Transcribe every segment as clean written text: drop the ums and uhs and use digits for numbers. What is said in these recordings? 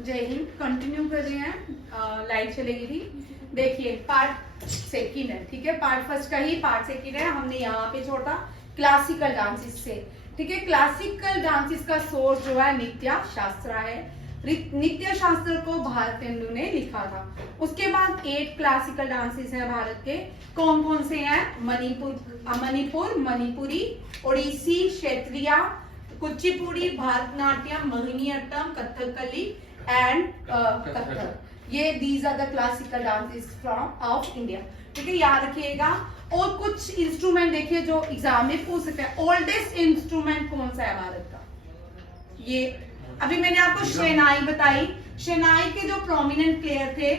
जय हिंद। कंटिन्यू कर रहे हैं, लाइट चलेगी थी। देखिए पार्ट सेकंड है, ठीक है। पार्ट फर्स्ट का ही पार्ट सेकंड है, हमने यहाँ पे छोड़ा क्लासिकल डांसेस से, ठीक है। क्लासिकल डांसेस का सोर्स जो है नित्य शास्त्र है। नित्य शास्त्र को भारतेंदु ने लिखा था। उसके बाद 8 क्लासिकल डांसेस हैं भारत के। कौन कौन से हैं? मणिपुर, मणिपुरी, ओडिसी, क्षेत्रीय, कुचिपुड़ी, भरतनाट्यम, मोहिनीअट्टम, कथकली एंड कथक। ये these are the classical dances from of India, ठीक है, याद रखिएगा। और कुछ इंस्ट्रूमेंट देखिए जो एग्जाम में पूछ सकते हैं। ओल्डेस्ट इंस्ट्रूमेंट कौन सा है भारत का? ये अभी मैंने आपको शहनाई बताई। शहनाई के जो प्रोमिनेंट प्लेयर थे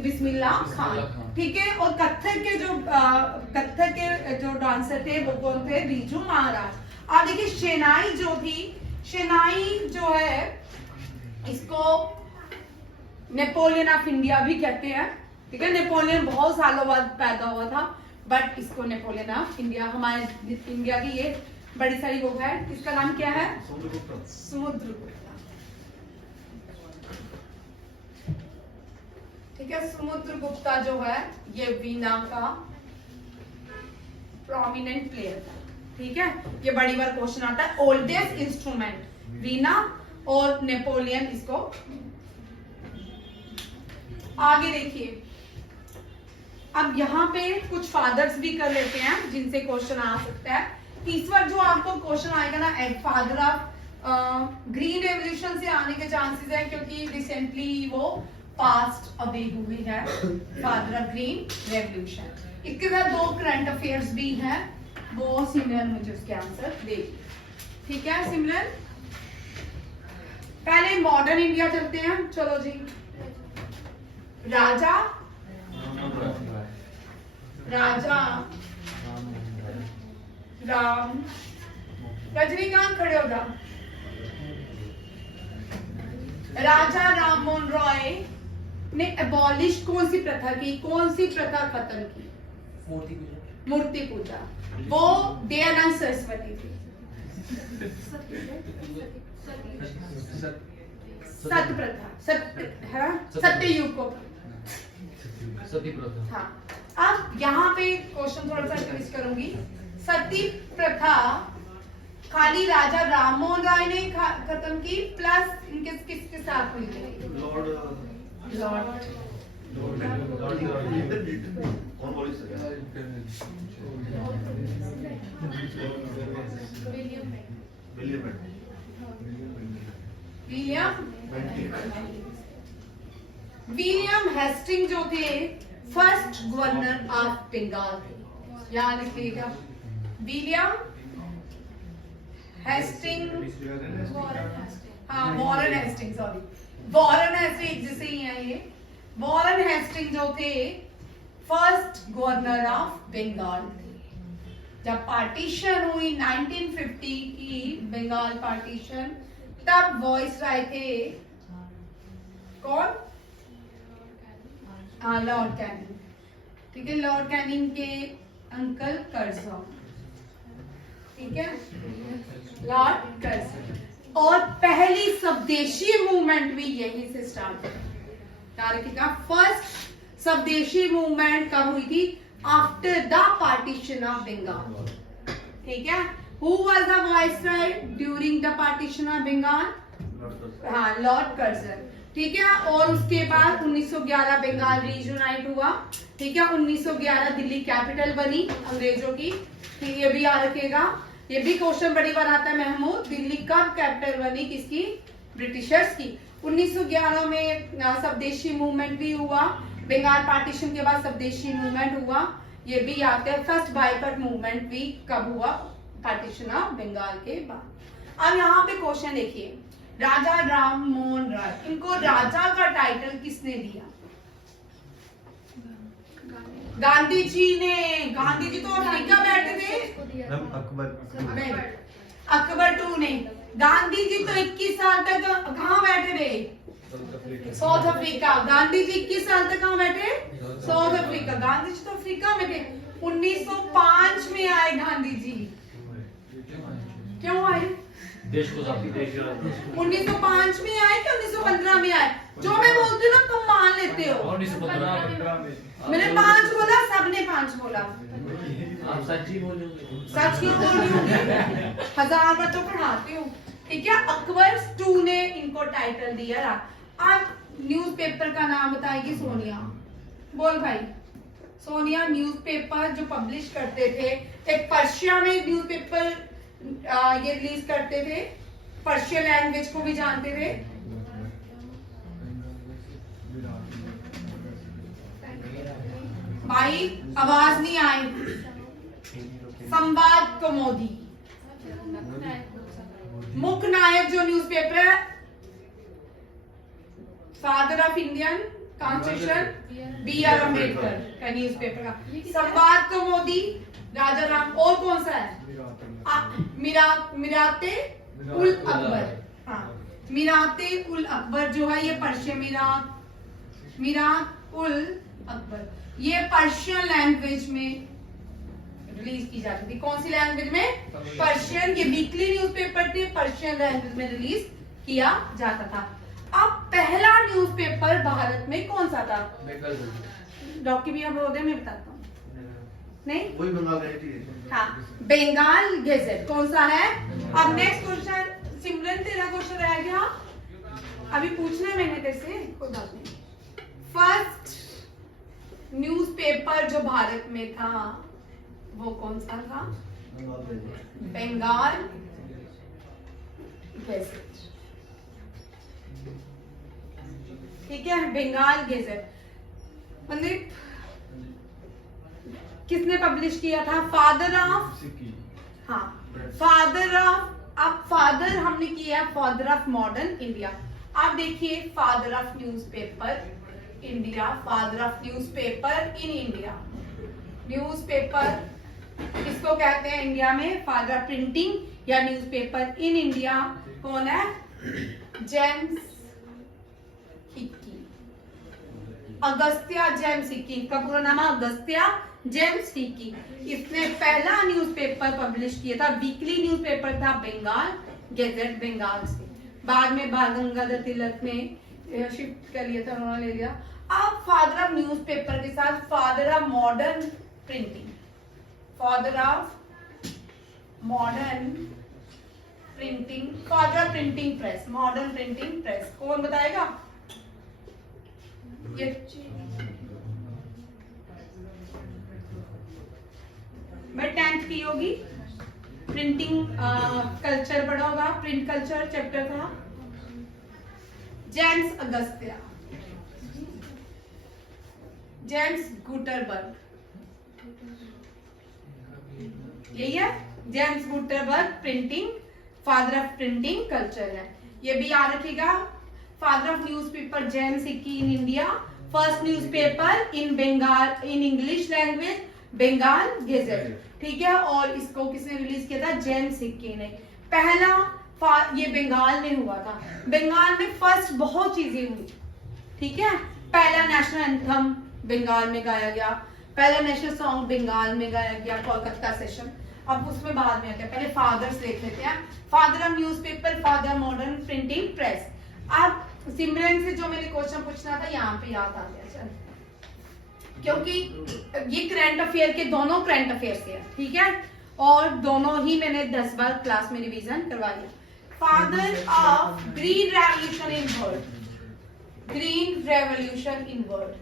बिस्मिल्लाह खान, ठीक है। और कथक के जो डांसर थे वो कौन थे? बीजू महाराज। अब देखिए शहनाई जो थी, शहनाई जो है इसको नेपोलियन ऑफ इंडिया भी कहते हैं, ठीक है। नेपोलियन बहुत सालों बाद पैदा हुआ था, बट इसको नेपोलियन ऑफ इंडिया, हमारे इंडिया की ये बड़ी सारी वो है। इसका नाम क्या है? समुद्रगुप्ता, ठीक है। समुद्रगुप्ता जो है ये वीणा का प्रोमिनेंट प्लेयर था, ठीक है। ये बड़ी बार क्वेश्चन आता है। ओल्डेस्ट इंस्ट्रूमेंट वीणा और नेपोलियन। इसको आगे देखिए। अब यहाँ पे कुछ फादर्स भी कर लेते हैं जिनसे क्वेश्चन आ सकता है। इस बार जो आपको क्वेश्चन आएगा ना, फादर ऑफ ग्रीन रेवोल्यूशन से आने के चांसेस है, क्योंकि रिसेंटली वो पास्ट अवे हुई है, फादर ऑफ ग्रीन रेवोल्यूशन। इसके साथ 2 करंट अफेयर्स भी हैं, वो सिमिलर मुझे उसके आंसर देखिए, ठीक है। सिमिलर पहले मॉडर्न इंडिया चलते हैं, चलो जी। राजा राम, रजनीकांत खड़े हो जाओ। राजा राम मोहन रॉय ने एबॉलिश कौन सी प्रथा की? कौन सी प्रथा खत्म की? मूर्ति पूजा। वो दयानंद सरस्वती थी। सत्य प्रथा, सत्य युग को, सती प्रथा। हाँ। अब यहाँ पे क्वेश्चन थोड़ा सा ट्विस्ट करूंगी। सती प्रथा खाली राजा राम मोहन राय ने खत्म की, प्लस इनके किसके साथ हुई थी? विलियम हेस्टिंग जो थे फर्स्ट गवर्नर ऑफ बंगाल थे, याद रखिएगा। विलियम हेस्टिंग, हाँ Warren Hasting, sorry Warren Hasting जैसे ही है ये। वॉरेन हेस्टिंग जो थे फर्स्ट गवर्नर ऑफ बंगाल थे। जब पार्टीशन हुई 1950 की, बंगाल पार्टीशन, तब वॉइस राय थे कौन? हाँ लॉर्ड कैनिंग, ठीक है। लॉर्ड कैनिंग के अंकल कर्जन, ठीक है, लॉर्ड कर्जन। और पहली स्वदेशी मूवमेंट भी यहीं से स्टार्ट हुई। फर्स्ट स्वदेशी मूवमेंट कब हुई थी? After the partition of Bengal, ठीक है। Who was the viceroy during the partition of Bengal? हाँ लॉर्ड कर्जन, ठीक है। और उसके बाद 1911 बंगाल रीयूनाइट हुआ, ठीक है। 1911 दिल्ली कैपिटल बनी अंग्रेजों की, ठीक, ये भी याद रखिएगा। ये भी क्वेश्चन बड़ी बार आता है महमूद, दिल्ली कब कैपिटल बनी? किसकी? ब्रिटिशर्स की। 1911 में स्वदेशी मूवमेंट भी हुआ। बंगाल पार्टीशन के बाद स्वदेशी मूवमेंट हुआ, ये भी याद है। फर्स्ट बाइकॉट मूवमेंट भी कब हुआ? पार्टीशन ऑफ बंगाल के बाद। अब यहाँ पे क्वेश्चन देखिए, राजा राम मोहन राय, इनको राजा का टाइटल किसने दिया? गांधी जी ने। गांधी जी तो अफ्रीका बैठे थे, अकबर टू ने। गांधी जी तो 21 साल तक कहाँ बैठे थे? South Africa. गांधी जी 21 साल तक कहाँ बैठे? South Africa. गांधी जी तो अफ्रीका में थे। 1905 में आए गांधी जी। क्यों आए? देश को साथी देश 1905 में आए कि 1915 में आए? जो मैं बोलती हूँ ना तुम मान लेते हो। 1915 मैंने 5 बोला, सबने 5 बोला। आप सच ही बोलोगे। सच क्यों बोल रही हूँ? 1000 बार तो पढ़ाती हूँ। ठीक है, अकबर II ने इनको टाइटल दिया। अब न्यूज़पेपर का नाम बताएगी सोनिया। बोल भाई। सोनिया न्यूज़पेपर जो पब्लिश करते थे, एक पर्शिया में न्यूज़पेपर ये रिलीज करते थे, पर्शियन लैंग्वेज को भी जानते थे। भाई आवाज नहीं आई। संवाद कौमुदी, मुख्य नायक जो न्यूज़पेपर है, father of Indian constitution B.R. Ambedkar का न्यूज़पेपर का। संवाद कौमुदी राजा राम। और कौन सा है? मिराते उल अकबर। हाँ, मिराते उल अकबर जो है ये पर्शियन मिरात उल अकबर, ये पर्शियन लैंग्वेज में रिलीज की जाती थी। कौन सी लैंग्वेज में? पर्शियन। ये वीकली न्यूज़पेपर थे, पर्शियन लैंग्वेज में रिलीज किया जाता था। अब पहला न्यूज़पेपर भारत में कौन सा था? डॉक्टर भी हम बोलते हैं, मैं बताता हूँ। नहीं, वही बंगाल गई थी। हाँ, बंगाल गैजेट। कौन सा है? अब नेक्स्ट क्वेश्चन, सिमरन तेरा क्वेश्चन रह गया, अभी पूछना है मैंने तेरे से, कोई बात नहीं। फर्स्ट न्यूज़पेपर जो भारत में था वो कौन सा था? बंगाल गैजेट। ठीक है, बंगाल गैजेट। मतलब किसने पब्लिश किया था? फादर ऑफ, हाँ, फादर ऑफ। अब फादर हमने किया फादर ऑफ मॉडर्न इंडिया। आप देखिए, father of newspaper India, father of newspaper in India. Newspaper किसको कहते हैं इंडिया में? फादर ऑफ प्रिंटिंग या न्यूज़पेपर इन इंडिया कौन है? James Hickey, Agastya James Hickey. इनका पूरा नाम है अगस्त्या जेम्स हिक्की। इसने पहला न्यूज़पेपर पब्लिश किया था, वीकली न्यूज़पेपर था बंगाल गैजेट, बंगाल से। बाद में बाल गंगाधर तिलक ने शिफ्ट कर लिया था, उन्होंने ले लिया। अब फादर ऑफ न्यूज़पेपर के साथ father of modern printing, father of modern printing, father of printing press, modern printing press. कौन बताएगा? ये मैं 10th की होगी, प्रिंटिंग कल्चर पढ़ा होगा, प्रिंट कल्चर चैप्टर था। जेम्स अगस्त्या, जेम्स गुटरबर्ग, यही है। James Gutenberg printing, father of printing culture है। ये भी याद रखिएगा। Father of newspaper James Hicky in India, first newspaper in Bengal in English language Bengal gazette. ठीक है, और इसको किसने रिलीज किया था? जेम्स हिक्की ने। पहला ये बंगाल में हुआ था। बंगाल में फर्स्ट बहुत चीजें हुई। ठीक है, पहला नेशनल एंथम बंगाल में गाया गया, पहला नेशनल सॉन्ग बंगाल में गाया गया, कोलकाता सेशन। अब उसमें बाद में आते हैं, पहले फादर्स देख लेते हैं। Father of newspaper, father modern printing press. अब सिमरन से जो मैंने क्वेश्चन पूछना था यहाँ पे याद आ गया। चल, क्योंकि ये करंट अफेयर के दोनों करंट अफेयर से है। ठीक है, और दोनों ही मैंने 10 बार क्लास में रिवीजन करवा लिया। Father of green revolution in world, green revolution in world,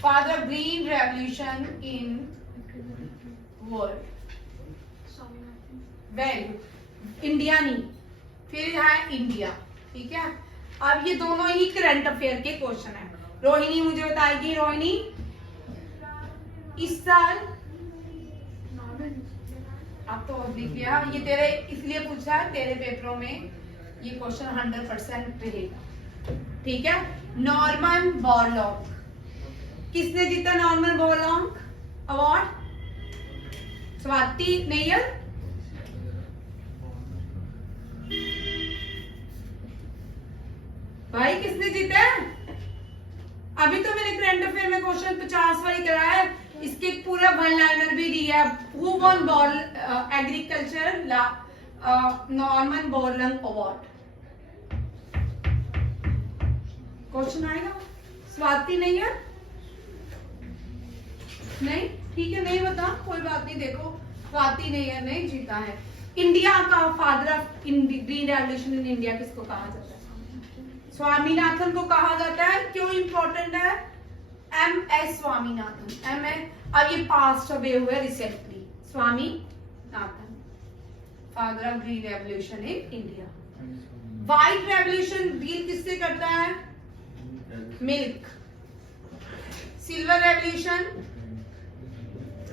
father of green revolution in world. Very good. India नहीं, फिर है इंडिया। ठीक है, अब ये दोनों ही करंट अफेयर के क्वेश्चन है। रोहिणी मुझे बताएगी। रोहिणी, इस साल अब तो लिख लिया, ये तेरे इसलिए पूछा है, तेरे पेपरों में ये क्वेश्चन 100% रहेगा। ठीक है, नॉर्मन बोरलॉग, किसने जीता Norman Borlaug award? Swati Nayar. भाई किसने जीता है? अभी तो मैंने करंट अफेयर में क्वेश्चन 50 वाली कराया है, इसके पूरा वन लाइनर भी दिया है। Who one ball agriculture Norman बोरलंग award. Question आएगा। स्वाति नहीं है, नहीं ठीक है, नहीं बता, कोई बात नहीं। देखो स्वाति नहीं है, नहीं जीता है। इंडिया का father of green revolution in India किसको कहा जाता है? स्वामीनाथन को कहा जाता है। क्यों इंपॉर्टेंट है? MS स्वामीनाथन। अब ये पास्ट अवे हुए recently. Swaminathan, father of green revolution in India. White revolution deal किससे करता है? Milk. Silver revolution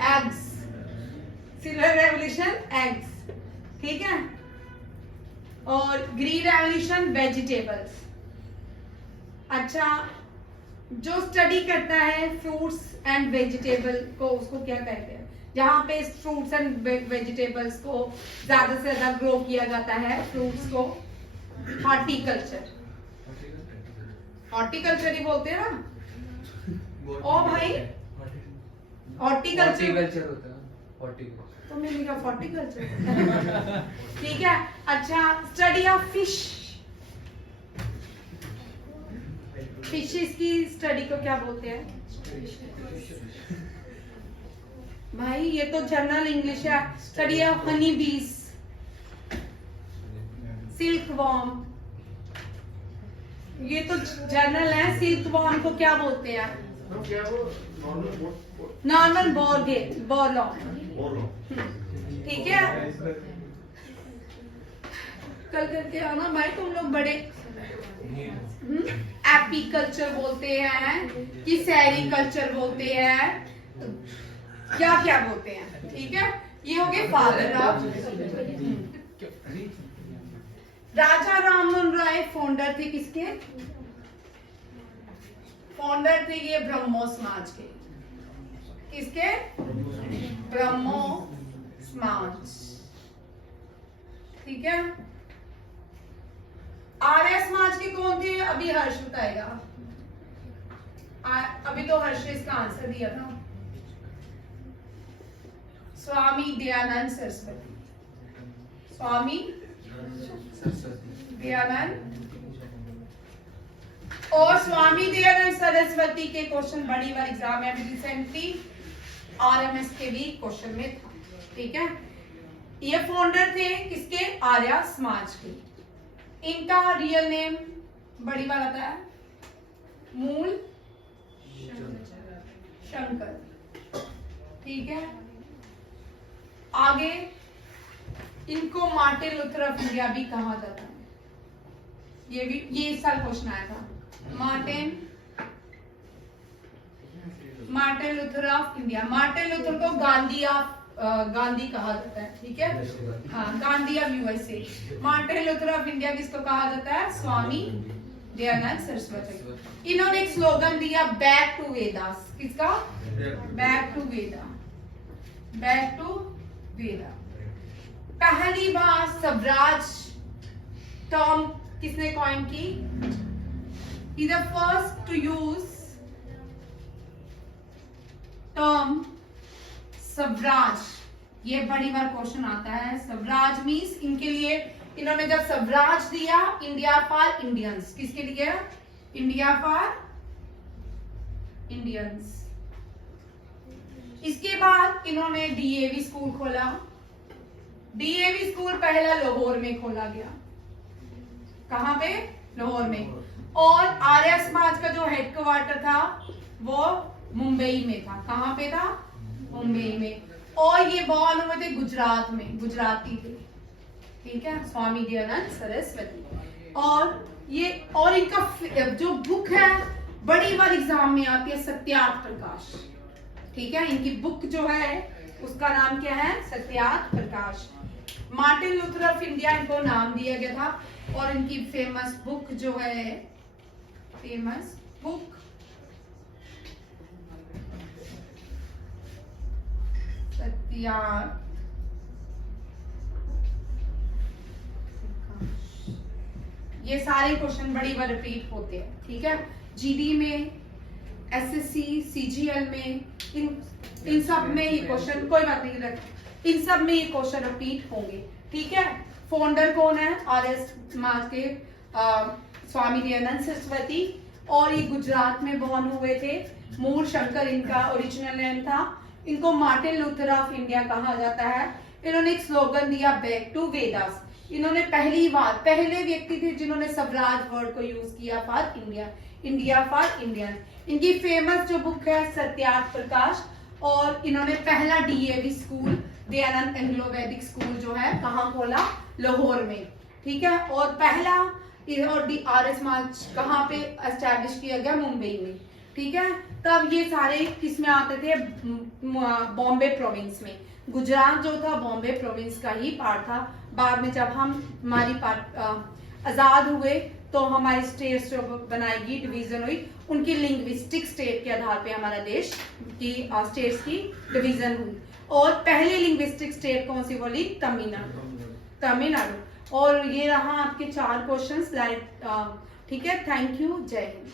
eggs. Silver revolution eggs, ठीक है। और ग्रीन रेवोल्यूशन वेजिटेबल्स। अच्छा, जो स्टडी करता है फ्रूट्स एंड वेजिटेबल को, उसको क्या कहते हैं? जहां पे फ्रूट्स एंड वेजिटेबल्स को ज्यादा से ज्यादा ग्रो किया जाता है, फ्रूट्स को हॉर्टिकल्चर। हॉर्टिकल्चर ही बोलते हैं ना। ओ भाई, हॉर्टिकल्चर होता है, हॉर्टिकल्चर। तो मैंने कहा हॉर्टिकल्चर। ठीक है। अच्छा, स्टडी ऑफ फिश। फिशेस की स्टडी को क्या बोलते हैं? भाई ये तो जनरल इंग्लिश है। स्टडी ऑफ हनी बीज, सिल्क वॉर्म, ये तो जनरल है। सिल्क वॉर्म को क्या बोलते हैं? नॉर्मल बोरलॉग, ठीक है। कल करके आना भाई, तुम लोग बड़े। एपीकल्चर बोलते हैं कि सेरिकल्चर बोलते हैं, क्या क्या बोलते हैं, ठीक है। ये हो गए father of. Raja Rammohan Roy founder थे किसके? फाउंडर थे ये ब्रह्मो समाज के। किसके? ब्रह्मो समाज, ठीक है। आर्य समाज के कौन थे? अभी हर्ष बताएगा। अभी तो हर्ष ने इसका आंसर दिया था। स्वामी दयानंद सरस्वती। स्वामी दयानंद। और स्वामी दयानंद सरस्वती के क्वेश्चन बड़ी बार एग्जाम में अभी रिसेंटली RMS के भी क्वेश्चन में था, ठीक है। ये फाउंडर थे किसके? आर्य समाज के। इनका रियल नेम बड़ी बार आता है, मूल शंकर, ठीक है। आगे इनको मार्टिन लूथर ऑफ इंडिया भी कहा जाता है। ये इस साल क्वेश्चन आया था। Martin Luther of India. Martin Luther को गांधी कहा जाता है, ठीक है। हाँ, Gandhi of USA। Martin Luther of India किसको कहा जाता है? स्वामी दयानंद सरस्वती। इन्होंने एक स्लोगन दिया, बैक टू वेदास। किसका? Back to Veda. Back to Veda. पहली बार स्वराज टर्म किसने कॉइन की? He the first to use term swaraj. ये बड़ी बार क्वेश्चन आता है। स्वराज मीन्स इनके लिए, इन्होंने जब स्वराज दिया, इंडिया फॉर इंडियंस। किसके लिए? India for Indians. इसके बाद इन्होंने DAV स्कूल खोला। DAV स्कूल पहला लाहौर में खोला गया। कहां पे? लाहौर में। और आर्य समाज का जो हेडक्वार्टर था वो मुंबई में था। कहां पे था? मुंबई में। और ये बॉर्न हुए थे गुजरात में, गुजराती थे, ठीक है। स्वामी दयानंद सरस्वती। और इनका जो बुक है बड़ी बार एग्जाम में आती है, सत्यार्थ प्रकाश, ठीक है। इनकी बुक जो है उसका नाम क्या है? Satyarth Prakash. Martin Luther of India इनको नाम दिया गया था। और इनकी फेमस बुक जो है, फेमस बुक सत्यार्थ। ये सारे क्वेश्चन बड़ी बार रिपीट होते हैं, ठीक है। GD में, SSC, CGL में, इन सब में ये क्वेश्चन, कोई बात नहीं, इन सब में ये क्वेश्चन रिपीट होंगे, ठीक है। फाउंडर कौन है? आर्य समाज के स्वामी दयानंद सरस्वती, और ये गुजरात में बॉर्न हुए थे। मूल शंकर इनका ओरिजिनल नेम था। इनको मार्टिन लूथर ऑफ इंडिया कहा जाता है। इन्होंने एक स्लोगन दिया, बैक टू वेदास। इन्होंने पहले व्यक्ति थे जिन्होंने स्वराज वर्ड को यूज किया for India, India for Indian. इनकी फेमस जो बुक है सत्यार्थ प्रकाश, और इन्होंने पहला डीएवी स्कूल, दयानंद एंग्लो वैदिक स्कूल जो है कहाँ खोला? लाहौर में, ठीक है। और पहला और आर्य समाज कहाँ पे एस्टैब्लिश किया गया? मुंबई में, ठीक है। तब ये सारे किस में आते थे? बॉम्बे प्रोविंस में। गुजरात जो था बॉम्बे प्रोविंस का ही पार्ट था। बाद में जब हमारी आजाद हुए तो हमारी स्टेट्स जो बनाएगी, डिवीजन हुई, उनकी लिंग्विस्टिक स्टेट के आधार पे हमारा देश की स्टेट्स की डिवीजन हुई। और पहली लिंग्विस्टिक स्टेट कौन सी बोली? तमिलनाडु। और ये रहा आपके 4 क्वेश्चंस, ठीक है। थैंक यू, जय हिंद।